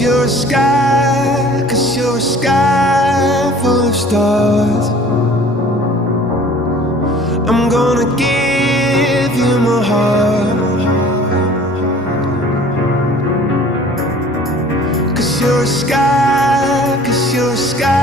you're a sky, 'cause you're a sky full of stars. I'm gonna give you my heart, 'cause you're a sky, 'cause you're a sky